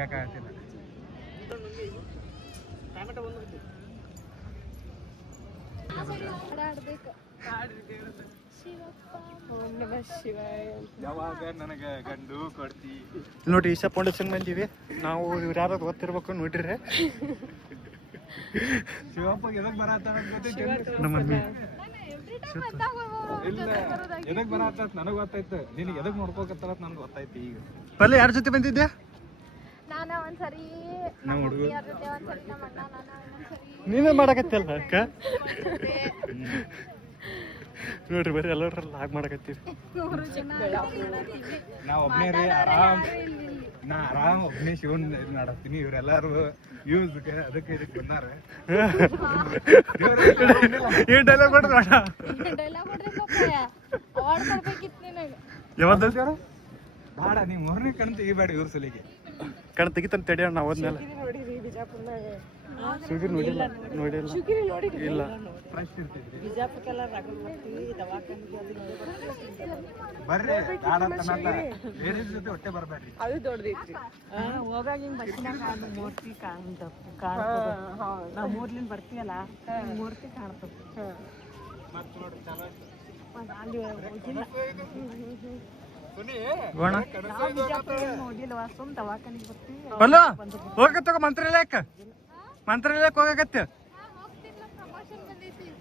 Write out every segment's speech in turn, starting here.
ತೆಗಿಯಾಕಾಗತ್ತಿಲ್ಲ. ಯಾವಾಗ ನನಗ ಗಂಡು ಕೊಡ್ತಿ ನೋಡ್ರಿ ಈಶಾ ಫೌಂಡೇಶನ್ ಬಂದೀವಿ ನಾವು. ಇವ್ರು ಯಾರು ಗೊತ್ತಿರ್ಬೇಕು ನೋಡ್ರಿ. ಶಿವಪ್ಪ ಎದಕ್ ಬರತ್ತಾನ ನಮ್ಮ ಮಮ್ಮಿ ಇಲ್ಲ ಎದಕ್ ಬರತ್ತ ನನಗ್ ಗೊತ್ತಾಯ್ತು. ನಿನಗೆ ಎದಕ್ ನೋಡ್ಕೋಕತ್ತಾರ ನನ್ಗೆ ಗೊತ್ತಾಯ್ತು. ಈಗ ಪಲ್ಲೆ ಯಾರ ಜೊತೆ ಬಂದಿದ್ಯಾ? ನೀವೇ ಮಾಡಕತ್ತಿಲ್ಲ ಅಕ್ಕ. ನೋಡ್ರಿ ಬರೀ ಎಲ್ಲರೂ ಲಾಗ್ ಮಾಡಕತ್ತೀವಿ. ನಾ ಒಬ್ನೇ ರೀ ಆರಾಮ್ ಒಬ್ನೇ ಶಿವನ್ ಮಾಡತ್ತೀನಿ. ಇವ್ರೆಲ್ಲಾರು ಯೂಸ್ ಅದಕ್ಕೆ ಇದಕ್ಕೆ ಬಂದಾರ. ಈ ಡೈಲಾಗ್ ಕೊಡ್ರಿ ಯಾವ್ದು ಬಾಡ ನೀವು ಮೊರನೇ ಕಣ್ ತೆಗಿಬೇಡ ಇವ್ರ ಸಲಿಗೆ. ಕಣ್ ತೆಗಿತಾನೆ ತಡಿಯೋಣ ನಾವು ಹೋದ್ಮೇಲೆ. ಶುಗರ್ ನೋಡಿಲ್ಲ ಇಲ್ಲ. ಬರ್ರಿ ಲೇಡೀಸ್ ಜೊತೆ ಹೊಟ್ಟೆ ಬರ್ಬೇಡ್ರಿ. ಅದು ದೊಡ್ಡದೈತ್ರಿ. ಹೋಗಾಗ ಹಿಂಗ್ ಬಸ್ಸಿನಾಗ ಮೂರ್ತಿ ಕಾಣ್ತದ. ನಾವ್ ಮೂರ್ಲಿಂದ ಬರ್ತೀವಲ್ಲ ಮೂರ್ತಿ ಕಾಣ್ತದ. ನೋಡಿಲ್ವಾ ಸುಮ್ ದವಾಖಾನಿಗೆ ಬರ್ತೀವಿ. ಹೋಗತ್ತ ಮಂತ್ರಾಲಯಕ್ಕೆ ಹೋಗಕತ್ತ.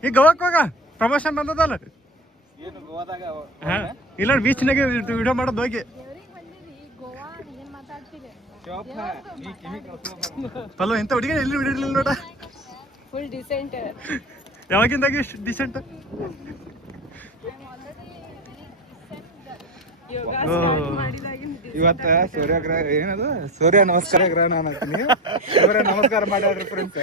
ಈಗ ಗೋವಾಕ್ ಹೋಗ ಪ್ರಮೋಷನ್ ಬಂದದಲ್ಲ. ಇಲ್ಲ ಬೀಚ್ನಾಗೆ ವಿಡಿಯೋ ಮಾಡೋದು ಹೋಗಿ. ಪಲ್ಲು ಇಂಥ ಹುಡುಗಿ ಎಲ್ಲಿ ಬಿಡಿರ್ಲಿಲ್ಲ ನೋಡ. Full decent. ಯಾವಾಗಿಂದಾಗಿ ಡಿಸೆಂಟ್? ಇವತ್ತ ಸೂರ್ಯಗ್ರಹ ಏನದು ಸೂರ್ಯ ನಮಸ್ಕಾರ ಗ್ರಹಣ ಅನ್ನತ್ತೀನಿ. ಸೂರ್ಯ ನಮಸ್ಕಾರ ಮಾಡ್ಯಾಡ್ರಿ ಫ್ರೆಂಡ್ಸ್.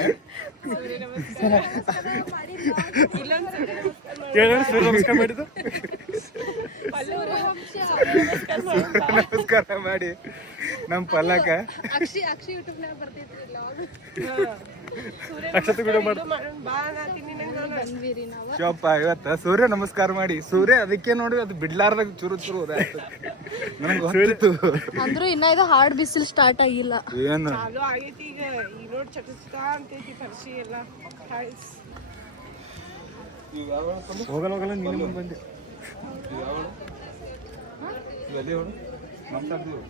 ನಮಸ್ಕಾರ ಮಾಡಿದ್ದು ನಮಸ್ಕಾರ ಮಾಡಿ ನಮ್ ಪಲ್ಲಕ ಅಕ್ಷತೆ ವಿಡಿಯೋ ಮಾಡಿ ಶಿವಪ್ಪ ಇವತ್ತ ಸೂರ್ಯ ನಮಸ್ಕಾರ ಮಾಡಿ. ಸೂರ್ಯ ಅದಕ್ಕೆ ನೋಡಿ ಅದು ಬಿಡ್ಲಾರ್ದಾಗ ಚುರು ಚುರು ನನಗೆ ಗೊತ್ತಿತ್ತು. ಅಂದ್ರೂ ಇನ್ನ ಇದು ಹಾರ್ಡ್ ಬಿಸಿಲು ಸ್ಟಾರ್ಟ್ ಆಗಿಲ್ಲ. ಏನು ಚಾಲು ಆಗೈತಿ ಈಗ. ಈ ರೋಡ್ ಚಟಿಸ್ತಾ ಅಂತೈತಿ ಪರಿಸಿ ಎಲ್ಲ. ಹೋಗಲ್ಲ ನೀನು ಮುಂದೆ ಬಂದೆ. ಮಾತಾಡ್ತೀವಿ.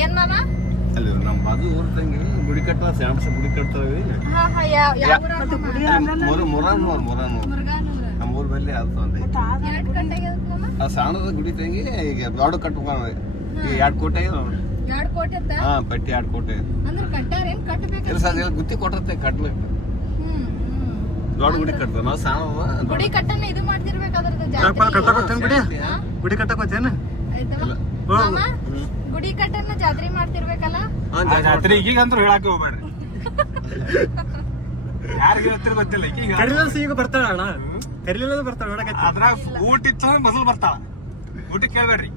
ಏನ್ ಮಾಮ? ಅಲ್ಲಿ ನಮ್ಮ ಬಾಜು ಊರ್ ತಂಗಿ ಗುಡಿ ಕಟ್ಟ ಶ್ಯಾಮಸ ಗುಡಿ ಕಟ್ತಾವೆ. ಮುರಾನೂರ್ ನಮ್ಮ ಊರ್ ಬಲ್ಲಿ ಅದು ಆ ಸಾಣದ ಗುಡಿ ತಂಗಿ ಈಗ ದೊಡ್ಡ ಕಟ್ಕೊಂಡ ಈಗ 2 ಕೋಟಿ ಹಾ ಪಟ್ಟಿ 2 ಕೋಟಿ ಇಲ್ಲ ಸರ್ ಎಲ್ಲ ಗುತ್ತಿ ಕೊಟ್ಟತ್ತೆ ಕಟ್ಲಿಕ್ಕೆ. ದೊಡ್ಡ ಗುಡಿ ಕಟ್ತಾವ ನಾವು ಸಾಣವ ಗುಡಿ ಕಟ್ಟನ್ನ ಇದು ಮಾಡ್ತಿರ್ಬೇಕಾದ್ರೆ ಗುಡಿ ಕಟ್ಟಕೋತೇನ ಗುಡಿ ಕಟ್ಟನ್ನ ಜಾತ್ರೆ ಮಾಡ್ತಿರ್ಬೇಕಲ್ಲ. ಜಾತ್ರೆ ಈಗಂತೂ ಹೇಳಕ್ ಹೋಗ್ಬೇಡ್ರಿ. ಯಾರಿಗೆ ಗೊತ್ತಿಲ್ಲ ಈಗ ಈಗ ಬರ್ತಾಳ ಅಣ್ಣ. ಕರಿಲಿಲ್ಲ ಬರ್ತಾಳ ನೋಡಕ. ಅದ್ರಾಗ ಊಟ ಇತ್ತು ಮೊದಲು ಬರ್ತಾಳ. ಊಟ ಕೇಳ್ಬೇಡ್ರಿ.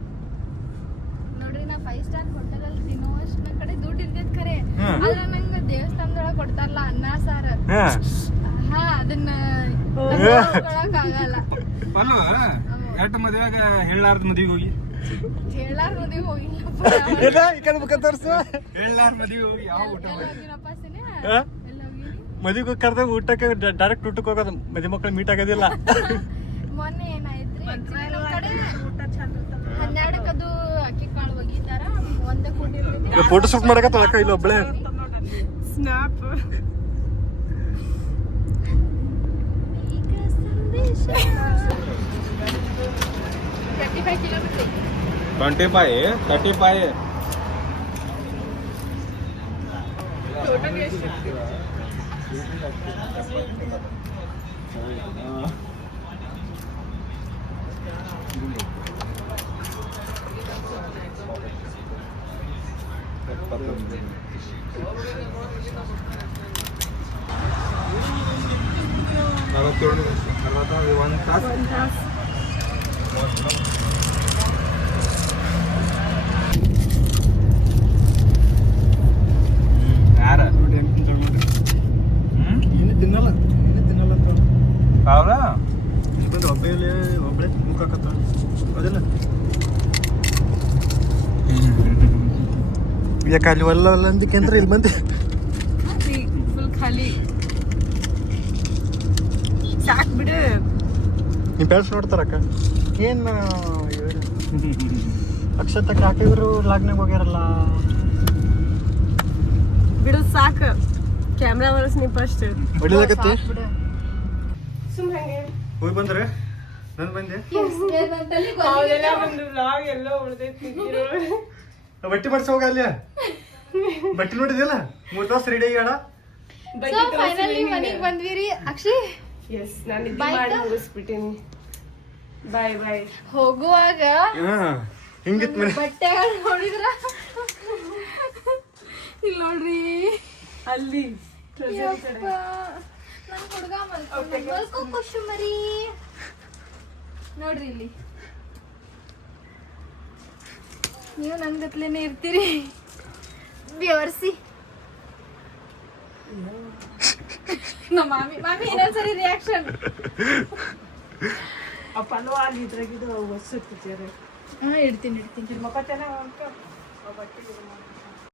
ನೋಡ್ರಿ ನಾ 5 ಸ್ಟಾರ್ ಹೋಟೆಲ್ ಅಲ್ಲಿ ತಿನ್ನೋಷ್ಟು ನನ್ ಕಡೆ ದುಡ್ಡು ಇರ್ತೈತ್ ಖರೆ. ಆದ್ರೆ ನಂಗೆ ದೇವಸ್ಥಾನದೊಳಗ ಕೊಡ್ತಾರಲ್ಲ ಅನ್ನ ಸಾರ, ಅದನ್ನ ಆಗಲ್ಲ. ಅಲ್ವ ಎಟ್ಟು ಮದ್ವೆಗ ಹೇಳಾರ್ದ ಮದ್ವಿಗೆ ಹೋಗಿ ಹೇಳಾರ ಮದ್ವಿಗೆ ಹೋಗಿಲ್ಲ. ಹೇಳಾರ ಮದ್ವಿಗೆ ಹೋಗಿ ಯಾವ ಊಟ ಮದುವೆ ಕರೆದಾಗ ಊಟಕ್ಕೆ ಡೈರೆಕ್ಟ್ ಊಟಕ್ಕೆ ಹೋಗೋದು. ಮದುವೆ ಮಕ್ಕಳು ಮೀಟ್ ಆಗೋದಿಲ್ಲ. ಮೊನ್ನೆ ಏನಾಯ್ತ್ರಿ ನಮ್ ಕಡೆ 12 ಅಕ್ಕಿ ಕಾಳು ಒಗಿತಾರ. ಒಂದೇ ಕೂಡಿರ್ತೈತಿ. ಫೋಟೋ ಶೂಟ್ ಮಾಡಕತ್ತ ಅಕ್ಕ ಇಲ್ಲ ಒಬ್ಬಳೆ. ಸ್ನ್ಯಾಪ್ 35 ಕಿಲೋಮೀಟರ್ 35 ಟೋಟಲ್ ಎಷ್ಟು? 1 ತಾಸು. ಏನು ತಿನ್ನಲ್ಲ. ಹೌದಾ ಇಲ್ಲಿ ಬಂದ್ರೆ ಒಬ್ಬಳೇ ಮುಖಾಕತ್ತ ಅದಲ್ಲ ಯಾಕೆ ಅಲ್ಲಿ ಒಲ್ಲ ಅಂದಕ್ಕೆ ಅಂದ್ರೆ ಇಲ್ಲಿ ಬಂದೆ ಫುಲ್ ಖಾಲಿ ಸಾಕ್ ಬಿಡು. ನೀವು ಪ್ಯಾಲ್ಸ್ ನೋಡ್ತಾರಕ್ಕ ಏನು ಅಕ್ಷತಕ್ಕೆ ಹಾಕಿದ್ರು ಲಾಗ್ನಾಗ ಹೋಗ್ಯಾರಲ್ಲ ಬಿಡು ಸಾಕು. ಕ್ಯಾಮ್ರಾ ವರ್ಸ್ ನೀ ಫಸ್ಟ್ ಹೊಡಿಲಾಕತ್ತಿ ಸುಮ್ ಹಂಗೆ ಹೋಗಿ ಬಂದ್ರೆ ನಾನು ಬಂದೆ ಒಂದು ವ್ಲಾಗ್ ಎಲ್ಲ ಉಳ್ದೈತಿ. ಬಟ್ಟೆ ಮಾಡ್ಸಿ ಹೋಗ ಅಲ್ಲಿ ಬಟ್ಟೆ ನೋಡಿದಿಲ್ಲ 3 ತಾಸು ರೆಡಿ ಆಗ್ಯಾಡ. ಫೈನಲಿ ಮನೆಗೆ ಬಂದ್ವಿ ಅಕ್ಷಿ. ಎಸ್ ನಾನು ಇದು ಮಾಡಿ ಮುಗಿಸ್ಬಿಟ್ಟಿನಿ. ಬಾಯ್ ಬಾಯ್. ಹೋಗುವಾಗ ಹಿಂಗಿತ್ ಮನೆ ಬಟ್ಟೆಗಳು ನೋಡಿದ್ರ ಇಲ್ಲಿ ನೋಡ್ರಿ ಅಲ್ಲಿ ನನ್ ಹುಡುಗ ಮಲ್ಕೋ ಖುಷಿ ಮರಿ ನೋಡ್ರಿ ಇಲ್ಲಿ ನೀವು ನನ್ ಗತ್ಲೇನೆ ಇರ್ತೀರಿ ಬೆವರ್ಸಿ. ನಮ್ಮ ಮಾಮಿ ಇನ್ನೊಂದ್ಸರಿ ರಿಯಾಕ್ಷನ್. ಆ ಪಲ್ವ ಅಲ್ಲಿ ಇದ್ರಾಗಿದ್ದು ಹೊಸ ಇಡ್ತೀನಿ ಮಕ್ಕ ಚೆನ್ನಾಗಿ